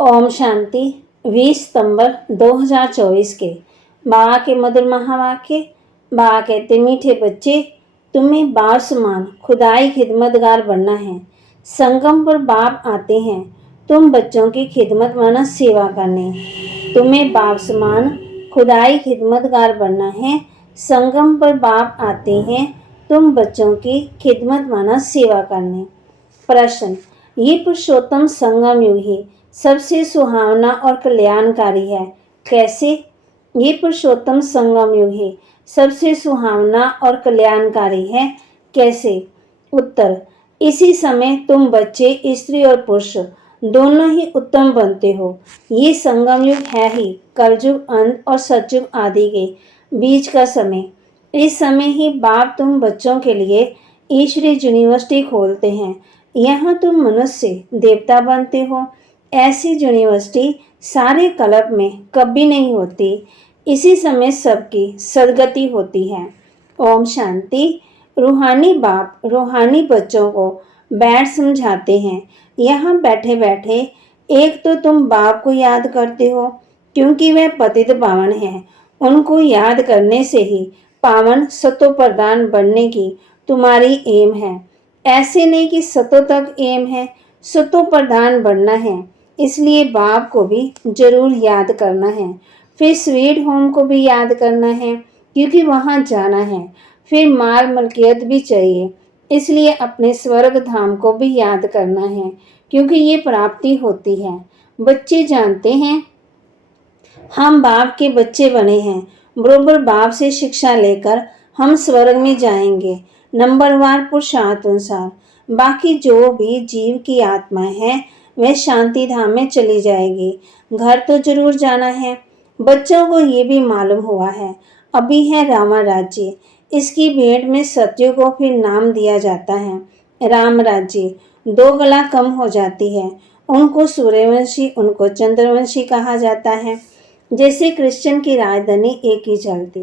ओम शांति। 20 सितंबर 2024 के बाबा के मधुर महावाक्य। बाबा कहते, मीठे बच्चे, तुम्हें बासमान खुदाई खिदमतगार बनना है। संगम पर बाप आते हैं, तुम बच्चों की खिदमत माना सेवा करने। तुम्हें बासमान खुदाई खिदमतगार बनना है। संगम पर बाप आते हैं, तुम बच्चों की खिदमत माना सेवा करने। प्रश्न, ये पुरुषोत्तम संगम युग ही सबसे सुहावना और कल्याणकारी है, कैसे? ये पुरुषोत्तम संगम युग ही सबसे सुहावना और कल्याणकारी है, कैसे? उत्तर, इसी समय तुम बच्चे, स्त्री और पुरुष दोनों ही उत्तम बनते हो। ये संगम युग है ही कलयुग अंत और सतयुग आदि के बीच का समय। इस समय ही बाप तुम बच्चों के लिए ईश्वरीय यूनिवर्सिटी खोलते हैं। यहाँ तुम मनुष्य देवता बनते हो। ऐसी यूनिवर्सिटी सारे कल्प में कभी नहीं होती। इसी समय सबकी सदगति होती है। ओम शांति। रूहानी बाप रूहानी बच्चों को बैठ समझाते हैं। यहाँ बैठे बैठे एक तो तुम बाप को याद करते हो, क्योंकि वह पतित पावन है। उनको याद करने से ही पावन सतो प्रधान बनने की तुम्हारी एम है। ऐसे नहीं कि सतो तक एम है, सतो प्रधान बनना है। इसलिए बाप को भी जरूर याद करना है। फिर स्वीट होम को भी याद करना है, क्योंकि वहाँ जाना है। फिर माल मलकियत भी चाहिए, इसलिए अपने स्वर्ग धाम को भी याद करना है, क्योंकि ये प्राप्ति होती है। बच्चे जानते हैं हम बाप के बच्चे बने हैं। बरोबर बाप से शिक्षा लेकर हम स्वर्ग में जाएंगे, नंबरवार पुरुषार्थ अनुसार। बाकी जो भी जीव की आत्मा है वह शांति धाम में चली जाएगी। घर तो जरूर जाना है। बच्चों को ये भी मालूम हुआ है, अभी है रामा राज्य। इसकी भेंट में सत्य को फिर नाम दिया जाता है राम राज्य। दो गला कम हो जाती है, उनको सूर्यवंशी उनको चंद्रवंशी कहा जाता है। जैसे क्रिश्चियन की राजधानी एक ही चलती,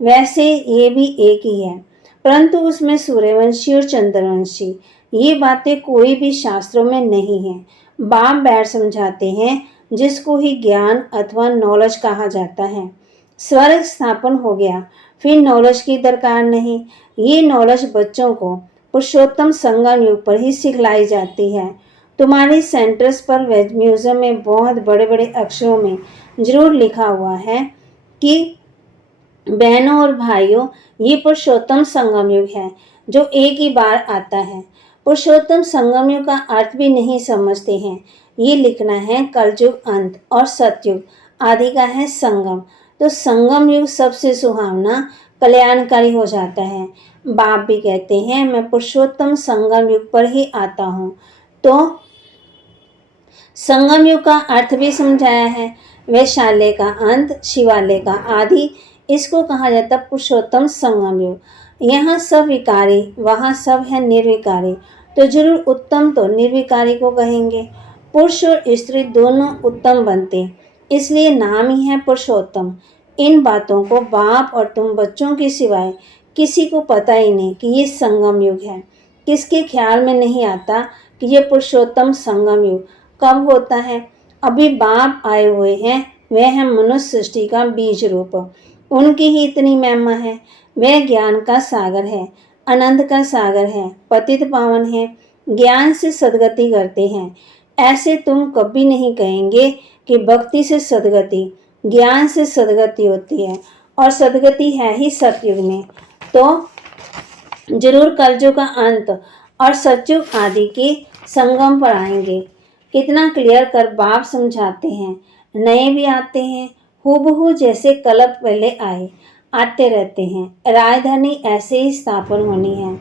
वैसे ये भी एक ही है, परंतु उसमें सूर्यवंशी और चंद्रवंशी ये बातें कोई भी शास्त्रों में नहीं है। बाप बैठ समझाते हैं, जिसको ही ज्ञान अथवा नॉलेज कहा जाता है। स्वर्ग स्थापन हो गया, फिर नॉलेज की दरकार नहीं। ये नॉलेज बच्चों को पुरुषोत्तम संगम युग पर ही सिखलाई जाती है। तुम्हारे सेंटर्स पर म्यूजियम में बहुत बड़े बड़े अक्षरों में जरूर लिखा हुआ है कि बहनों और भाइयों, ये पुरुषोत्तम संगम युग है जो एक ही बार आता है। पुरुषोत्तम संगम युग का अर्थ भी नहीं समझते हैं। ये लिखना है कलयुग अंत और सतयुग आदि का है संगम। तो संगम युग सबसे सुहावना कल्याणकारी हो जाता है। बाप भी कहते हैं, मैं पुरुषोत्तम संगम युग पर ही आता हूँ। तो संगम युग का अर्थ भी समझाया है। वैशाल्य का अंत, शिवालय का आदि, इसको कहा जाता पुरुषोत्तम संगम युग। यहाँ सब विकारी, वहाँ सब है निर्विकारी। तो जरूर उत्तम तो निर्विकारी को कहेंगे। पुरुष और स्त्री दोनों उत्तम बनते, इसलिए नाम ही है पुरुषोत्तम। इन बातों को बाप और तुम बच्चों के सिवाय किसी को पता ही नहीं कि ये संगम युग है। किसके ख्याल में नहीं आता कि ये पुरुषोत्तम संगम युग कब होता है। अभी बाप आए हुए हैं, वह है मनुष्य सृष्टि का बीज रूप। उनकी ही इतनी महिमा है। वह ज्ञान का सागर है, आनंद का सागर है, पतित पावन है, ज्ञान से सदगति करते हैं। ऐसे तुम कभी नहीं कहेंगे कि भक्ति से सदगति, ज्ञान से सदगति होती है, और सदगति है ही सतयुग में। तो जरूर कलयुग का अंत और सतयुग आदि के संगम पर आएंगे। कितना क्लियर कर बाप समझाते हैं। नए भी आते हैं, हूबहू जैसे कल्प पहले आए, आते रहते हैं। राजधानी ऐसे ही स्थापन होनी है।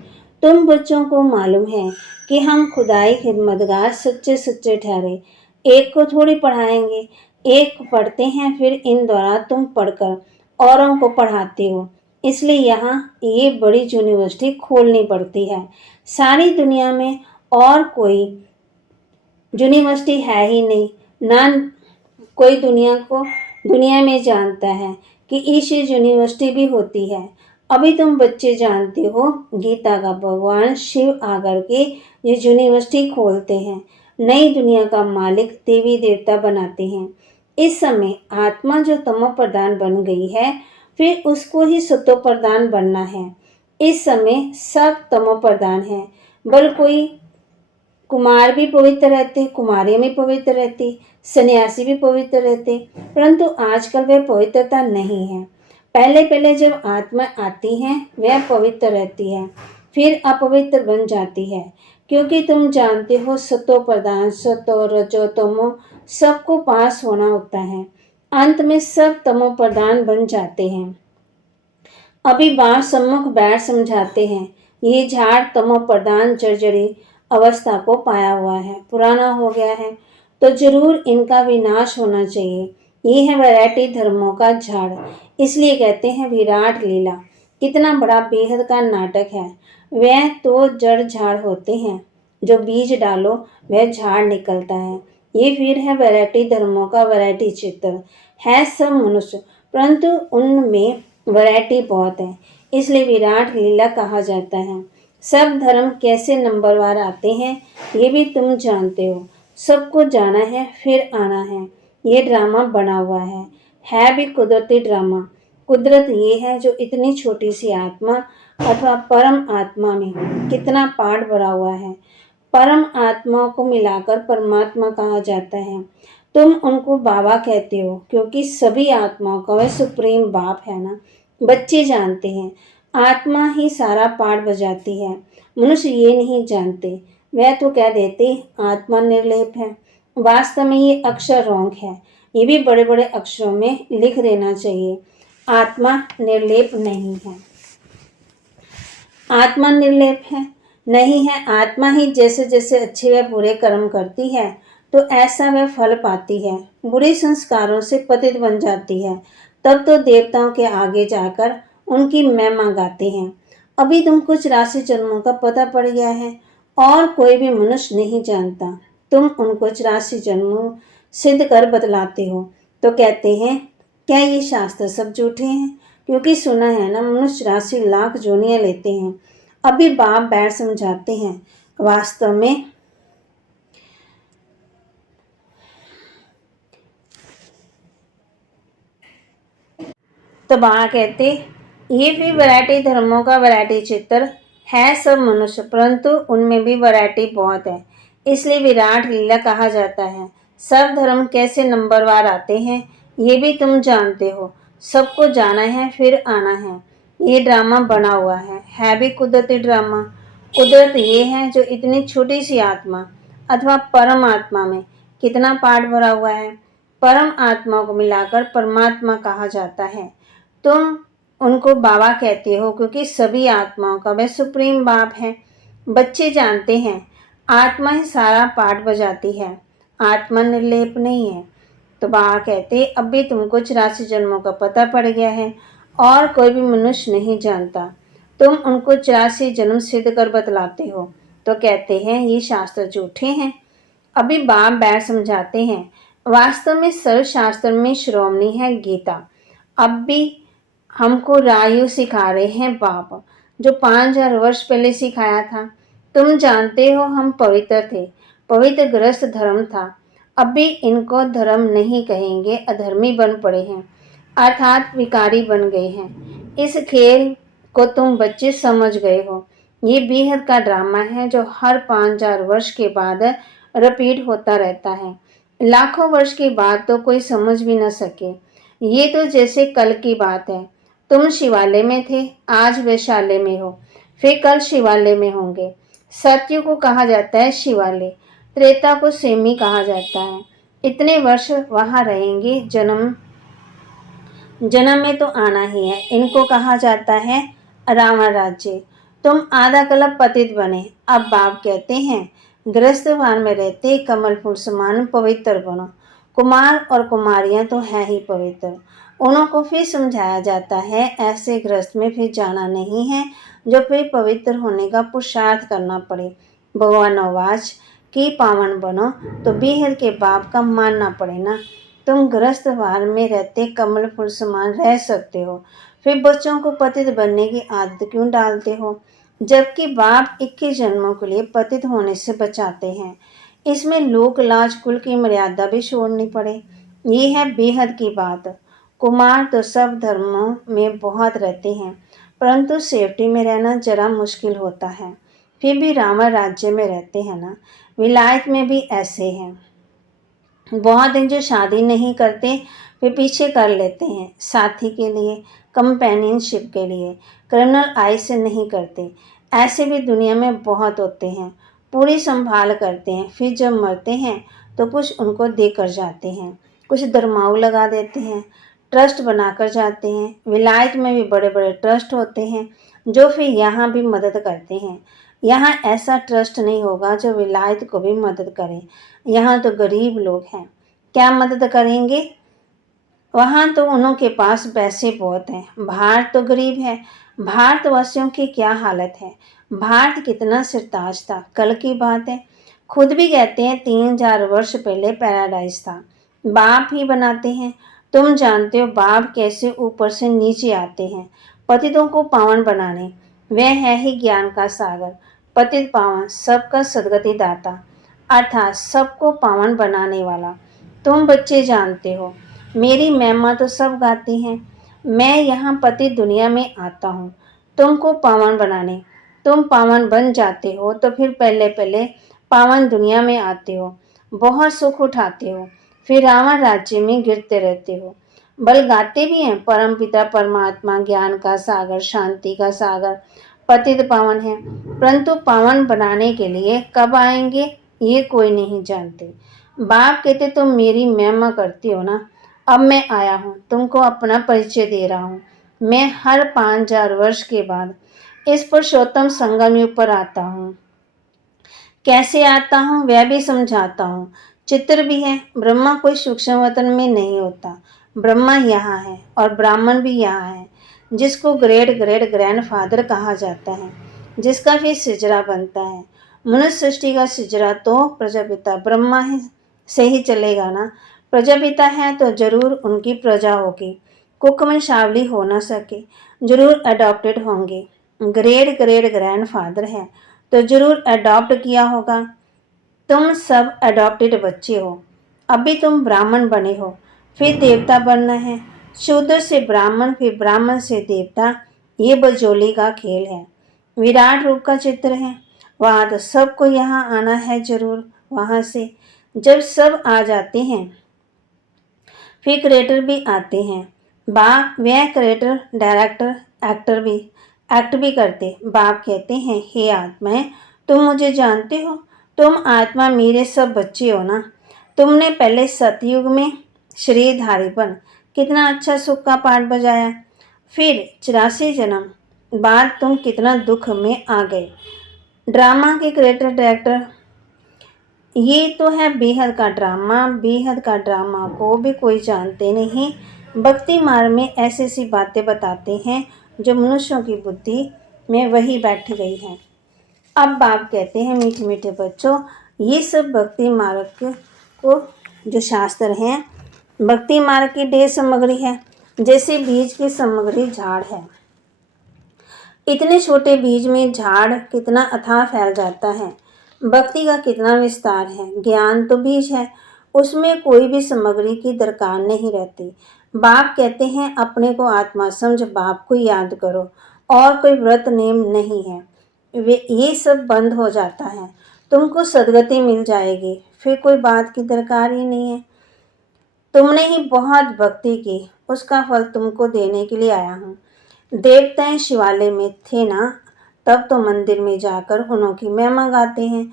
तुम बच्चों को मालूम है कि हम खुदाई खिदमतगार सच्चे सच्चे ठहरे। एक को थोड़ी पढ़ाएंगे, एक पढ़ते हैं, फिर इन द्वारा तुम पढ़कर औरों को पढ़ाते हो। इसलिए यहाँ ये बड़ी यूनिवर्सिटी खोलनी पड़ती है। सारी दुनिया में और कोई यूनिवर्सिटी है ही नहीं, ना कोई दुनिया में जानता है कि ईश्वर यूनिवर्सिटी भी होती है। अभी तुम बच्चे जानते हो, गीता का भगवान शिव आकर के ये यूनिवर्सिटी खोलते हैं। नई दुनिया का मालिक देवी देवता बनाते हैं। इस समय आत्मा जो तमो प्रधान बन गई है, फिर उसको ही सतो प्रधान बनना है। इस समय सब तमो प्रधान है। बल कोई कुमार भी पवित्र रहते, कुमारी भी पवित्र रहती, सन्यासी भी पवित्र रहते, परंतु आजकल वह पवित्रता नहीं है। पहले पहले जब आत्मा आती है वह पवित्र रहती है, फिर अपवित्र बन जाती है, क्योंकि तुम जानते हो सतो प्रधान सतो रजो तमो सबको पास होना होता है। अंत में सब तमो प्रधान बन जाते हैं। अभी बाप सम्मुख बैठ समझाते हैं, ये झाड़ तमो प्रधान जर्जरी अवस्था को पाया हुआ है, पुराना हो गया है, तो जरूर इनका विनाश होना चाहिए। ये है वैरायटी धर्मों का झाड़, इसलिए कहते हैं विराट लीला। कितना बड़ा बेहद का नाटक है। वह तो जड़ झाड़ होते हैं, जो बीज डालो वह झाड़ निकलता है। ये फिर है वैरायटी धर्मों का वैरायटी चित्र है। सब मनुष्य, परंतु उनमें वैरायटी बहुत है, इसलिए विराट लीला कहा जाता है। सब धर्म कैसे नंबरवार आते हैं ये भी तुम जानते हो। सबको जाना है फिर आना है। ये ड्रामा बना हुआ है भी कुदरती ड्रामा। कुदरत ये है जो इतनी छोटी सी आत्मा अथवा परम आत्मा में कितना पाठ भरा हुआ है। परम आत्मा को मिलाकर परमात्मा कहा जाता है। तुम उनको बाबा कहते हो क्योंकि सभी आत्माओं का वह सुप्रीम बाप है ना। बच्चे जानते हैं आत्मा ही सारा पाठ बजाती है, मनुष्य ये नहीं जानते। वह तो कह देते आत्मा निर्लेप है, वास्तव में ये अक्षर रॉन्ग है। ये भी बड़े बड़े अक्षरों में लिख देना चाहिए, आत्मा निर्लेप नहीं है। आत्मा निर्लेप है नहीं है। आत्मा ही जैसे जैसे अच्छे व बुरे कर्म करती है तो ऐसा वह फल पाती है। बुरे संस्कारों से पतित बन जाती है, तब तो देवताओं के आगे जाकर उनकी महिमा गाते हैं। अभी तुम कुछ राशि जन्मों का पता पड़ गया है और कोई भी मनुष्य नहीं जानता। तुम उनको राशि जन्मों सिद्ध कर बतलाते हो तो कहते हैं क्या ये शास्त्र सब झूठे हैं, क्योंकि सुना है ना मनुष्य राशि लाख जोनियां लेते हैं। अभी बाप बैठ समझाते हैं वास्तव में तो बाबा कहते ये भी वैरायटी धर्मों का वैरायटी चित्र है। सब मनुष्य, परंतु उनमें भी वैरायटी बहुत है, इसलिए विराट लीला कहा जाता है। सब धर्म कैसे नंबरवार आते हैं ये भी तुम जानते हो। सबको जाना है फिर आना है। ये ड्रामा बना हुआ है भी कुदरती ड्रामा। कुदरत ये है जो इतनी छोटी सी आत्मा अथवा परम आत्मा में कितना पाठ भरा हुआ है। परम आत्मा को मिलाकर परमात्मा कहा जाता है। तुम उनको बाबा कहते हो क्योंकि सभी आत्माओं का वह सुप्रीम बाप है। बच्चे जानते हैं आत्मा ही सारा पाठ बजाती है, आत्मा निर्लेप नहीं है। तो बाबा कहते अब भी तुमको 84 जन्मों का पता पड़ गया है और कोई भी मनुष्य नहीं जानता। तुम उनको 84 जन्म सिद्ध कर बतलाते हो तो कहते हैं ये शास्त्र झूठे हैं। अभी बाप बैठ समझाते हैं वास्तव में सर्वशास्त्र में श्रोमणी है गीता। अब भी हमको रायु सिखा रहे हैं बाप, जो 5000 वर्ष पहले सिखाया था। तुम जानते हो हम पवित्र थे, पवित्र ग्रस्त धर्म था। अब भी इनको धर्म नहीं कहेंगे, अधर्मी बन पड़े हैं, अर्थात विकारी बन गए हैं। इस खेल को तुम बच्चे समझ गए हो। ये बेहद का ड्रामा है जो हर 5000 वर्ष के बाद रिपीट होता रहता है। लाखों वर्ष के बाद तो कोई समझ भी न सके। ये तो जैसे कल की बात है, तुम शिवालय में थे, आज वैशाल्य में हो, फिर कल शिवालय में होंगे। सत्य को कहा जाता है शिवालय, त्रेता को सेमी कहा जाता है। इतने वर्ष वहां रहेंगे, जन्म जन्म में तो आना ही है। इनको कहा जाता है रावण राज्य। तुम आधा कल्प पतित बने। अब बाप कहते हैं गृहस्थवान में रहते कमल फूल समान पवित्र बनो। कुमार और कुमारियां तो है ही पवित्र। उन्हों को फिर समझाया जाता है ऐसे गृहस्थ में फिर जाना नहीं है जो फिर पवित्र होने का पुरुषार्थ करना पड़े। भगवान आवाज की पावन बनो तो बेहद के बाप का मानना पड़े ना। तुम गृहस्थवार में रहते कमल फूल समान रह सकते हो, फिर बच्चों को पतित बनने की आदत क्यों डालते हो, जबकि बाप 21 जन्मों के लिए पतित होने से बचाते हैं। इसमें लोक लाज कुल की मर्यादा भी छोड़नी पड़े, ये है बेहद की बात। कुमार तो सब धर्मों में बहुत रहते हैं, परंतु सेफ्टी में रहना जरा मुश्किल होता है। फिर भी रावण राज्य में रहते हैं ना, विलायत में भी ऐसे हैं। बहुत हैं जो शादी नहीं करते, वे पीछे कर लेते हैं साथी के लिए, कंपेनियनशिप के लिए, क्रिमिनल आई से नहीं करते। ऐसे भी दुनिया में बहुत होते हैं, पूरी संभाल करते हैं, फिर जब मरते हैं तो कुछ उनको देकर जाते हैं, कुछ दरमाऊ लगा देते हैं, ट्रस्ट बनाकर जाते हैं। विलायत में भी बड़े बड़े ट्रस्ट होते हैं जो फिर यहाँ भी मदद करते हैं। यहाँ ऐसा ट्रस्ट नहीं होगा जो विलायत को भी मदद करे। यहाँ तो गरीब लोग हैं, क्या मदद करेंगे? वहाँ तो उन्हों के पास पैसे बहुत हैं। भारत तो गरीब है। भारतवासियों की क्या हालत है? भारत कितना सिरताज था, कल की बात है। खुद भी कहते हैं 3000 वर्ष पहले पैराडाइज था। बाप ही बनाते हैं। तुम जानते हो बाप कैसे ऊपर से नीचे आते हैं पतितों को पावन बनाने। वह है ही ज्ञान का सागर, पतित पावन, सबका सदगति दाता, अर्थात सबको पावन बनाने वाला। तुम बच्चे जानते हो, मेरी महिमा तो सब गाती हैं। मैं यहाँ पति दुनिया में आता हूँ तुमको पावन बनाने। तुम पावन बन जाते हो तो फिर पहले पहले पावन दुनिया में आते हो, बहुत सुख उठाते हो, फिर रावण राज्य में गिरते रहते हो। बल गाते भी हैं, परम पिता परमात्मा ज्ञान का सागर, शांति का सागर, पतित पावन है। परंतु पावन बनाने के लिए कब आएंगे ये कोई नहीं जानते। बाप कहते तुम मेरी महिमा करती हो ना, अब मैं आया हूँ, तुमको अपना परिचय दे रहा हूँ। मैं हर 5000 वर्ष के बाद इस पुरुषोत्तम संगम युग पर आता हूँ। कैसे आता हूँ वह भी समझाता हूँ। चित्र भी है। ब्रह्मा कोई सूक्ष्म वतन में नहीं होता, ब्रह्मा यहाँ है और ब्राह्मण भी यहाँ है, जिसको ग्रेट ग्रेट ग्रैंडफादर कहा जाता है, जिसका फिर सिजरा बनता है। मनुष्य सृष्टि का सिजरा तो प्रजापिता ब्रह्मा ही से ही चलेगा ना। प्रजापिता है तो जरूर उनकी प्रजा होगी। कुकवंशावली हो ना सके, जरूर अडॉप्टेड होंगे। ग्रेट ग्रेट ग्रैंडफादर है तो जरूर अडॉप्ट किया होगा। तुम सब अडॉप्टेड बच्चे हो। अभी तुम ब्राह्मण बने हो, फिर देवता बनना है। शूद्र से ब्राह्मण, फिर ब्राह्मण से देवता, ये बजोली का खेल है। विराट रूप का चित्र है। वहाँ तो सबको यहाँ आना है जरूर। वहाँ से जब सब आ जाते हैं फिर क्रिएटर भी आते हैं। बाप वह क्रिएटर, डायरेक्टर, एक्ट भी करते। बाप कहते हैं हे आत्माएं, तुम मुझे जानते हो, तुम आत्मा मेरे सब बच्चे हो ना। तुमने पहले सतयुग में शरीरधारीपन कितना अच्छा सुख का पाठ बजाया, फिर 84 जन्म बाद तुम कितना दुख में आ गए। ड्रामा के क्रिएटर डायरेक्टर, ये तो है बेहद का ड्रामा। बेहद का ड्रामा को भी कोई जानते नहीं। भक्ति मार्ग में ऐसी ऐसी बातें बताते हैं जो मनुष्यों की बुद्धि में वही बैठ गई है। अब बाप कहते हैं मीठे मीठे बच्चों, ये सब भक्ति मार्ग को जो शास्त्र हैं, भक्ति मार्ग की ढेर सामग्री है। जैसे बीज की सामग्री झाड़ है, इतने छोटे बीज में झाड़ कितना अथाह फैल जाता है। भक्ति का कितना विस्तार है। ज्ञान तो बीज है, उसमें कोई भी सामग्री की दरकार नहीं रहती। बाप कहते हैं अपने को आत्मा समझ, बाप को याद करो, और कोई व्रत नेम नहीं है। ये सब बंद हो जाता है, तुमको सदगति मिल जाएगी, फिर कोई बात की दरकार ही नहीं है। तुमने ही बहुत भक्ति की, उसका फल तुमको देने के लिए आया हूँ। देवताएं शिवालय में थे ना, तब तो मंदिर में जाकर उन्हों की महिमा गाते हैं।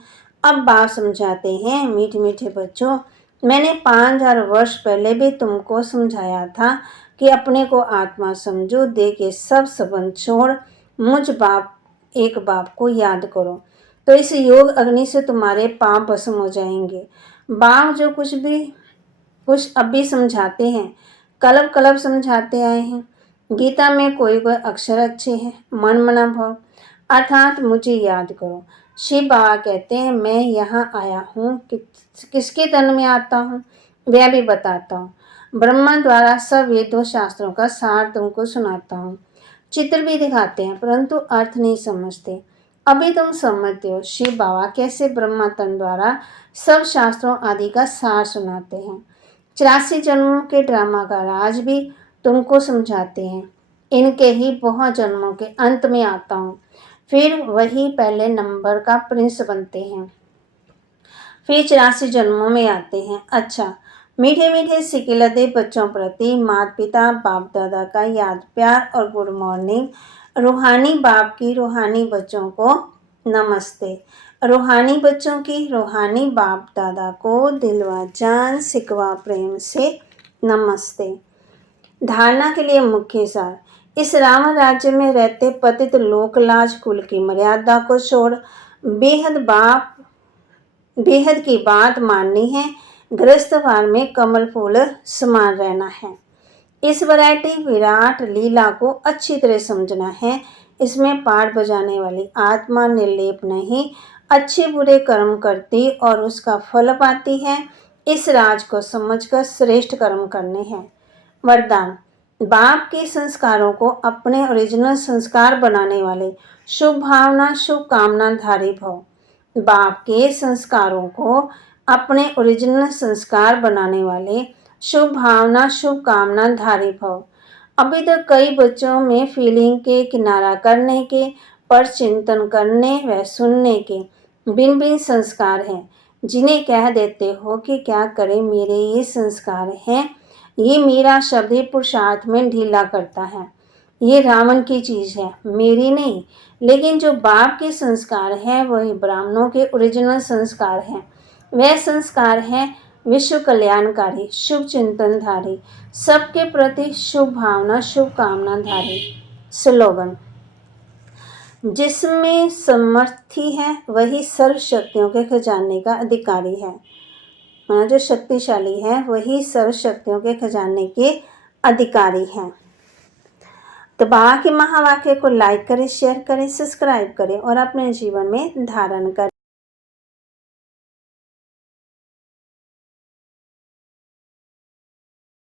अब बाप समझाते हैं मीठे मीठे बच्चों, मैंने 5000 वर्ष पहले भी तुमको समझाया था कि अपने को आत्मा समझो, दे के सब संबंध छोड़ मुझ बाप, एक बाप को याद करो, तो इस योग अग्नि से तुम्हारे पाप भस्म हो जाएंगे। बाप जो कुछ अभी समझाते हैं, कलब कलब समझाते आए हैं। गीता में कोई कोई अक्षर अच्छे हैं। मन मना भाव, अर्थात मुझे याद करो। शिव बाबा कहते हैं मैं यहाँ आया हूँ, किसके तन में आता हूँ वह भी बताता हूँ। ब्रह्मा द्वारा सब वेदों शास्त्रों का सार तुमको सुनाता हूँ। चित्र भी दिखाते हैं परंतु अर्थ नहीं समझते। अभी तुम समझते हो शिव बाबा कैसे ब्रह्मा तन द्वारा सब शास्त्रों आदि का सार सुनाते हैं। 84 जन्मों के ड्रामा का राज भी तुमको समझाते हैं। इनके ही बहुत जन्मों के अंत में आता हूँ, फिर वही पहले नंबर का प्रिंस बनते हैं, फिर 84 जन्मों में आते हैं। अच्छा, मीठे मीठे सिकिलते बच्चों प्रति माता पिता बाप दादा का याद प्यार और गुड मॉर्निंग। रूहानी बाप की रूहानी बच्चों को नमस्ते। रूहानी बच्चों की रूहानी बाप दादा को दिलवा जान सिकवा प्रेम से नमस्ते। धारणा के लिए मुख्य सार। इस राम राज्य में रहते पतित लोकलाज कुल की मर्यादा को छोड़ बेहद की बात माननी है। गृहस्थवार में कमल फूल समान रहना है। इस वैरायटी विराट लीला को अच्छी तरह समझना है। इसमें पाठ बजाने वाली आत्मा निर्लेप नहीं, अच्छे बुरे कर्म करती और उसका फल पाती है। इस राज को समझकर श्रेष्ठ कर्म करने हैं। वरदान। बाप के संस्कारों को अपने ओरिजिनल संस्कार बनाने वाले शुभ भावना शुभ कामना धारी भव। बाप के संस्कारों को अपने ओरिजिनल संस्कार बनाने वाले शुभ भावना शुभ कामना धारी भव। अभी तक कई बच्चों में फीलिंग के किनारा करने के, पर चिंतन करने व सुनने के भिन्न भिन्न संस्कार हैं, जिन्हें कह देते हो कि क्या करें, मेरे ये संस्कार हैं। ये मेरा शब्द ही पुरुषार्थ में ढीला करता है। ये रावण की चीज़ है, मेरी नहीं। लेकिन जो बाप के संस्कार हैं वही ब्राह्मणों के ओरिजिनल संस्कार हैं। वह संस्कार हैं विश्व कल्याणकारी, शुभ चिंतनधारी, सबके प्रति शुभ भावना शुभ कामनाधारी। स्लोगन। जिसमें समर्थी है वही सर्व शक्तियों के खजाने का अधिकारी है। जो शक्तिशाली है वही सर्व शक्तियों के खजाने के अधिकारी हैं। तो बाबा के महावाक्य को लाइक करें, शेयर करें, सब्सक्राइब करें और अपने जीवन में धारण करें।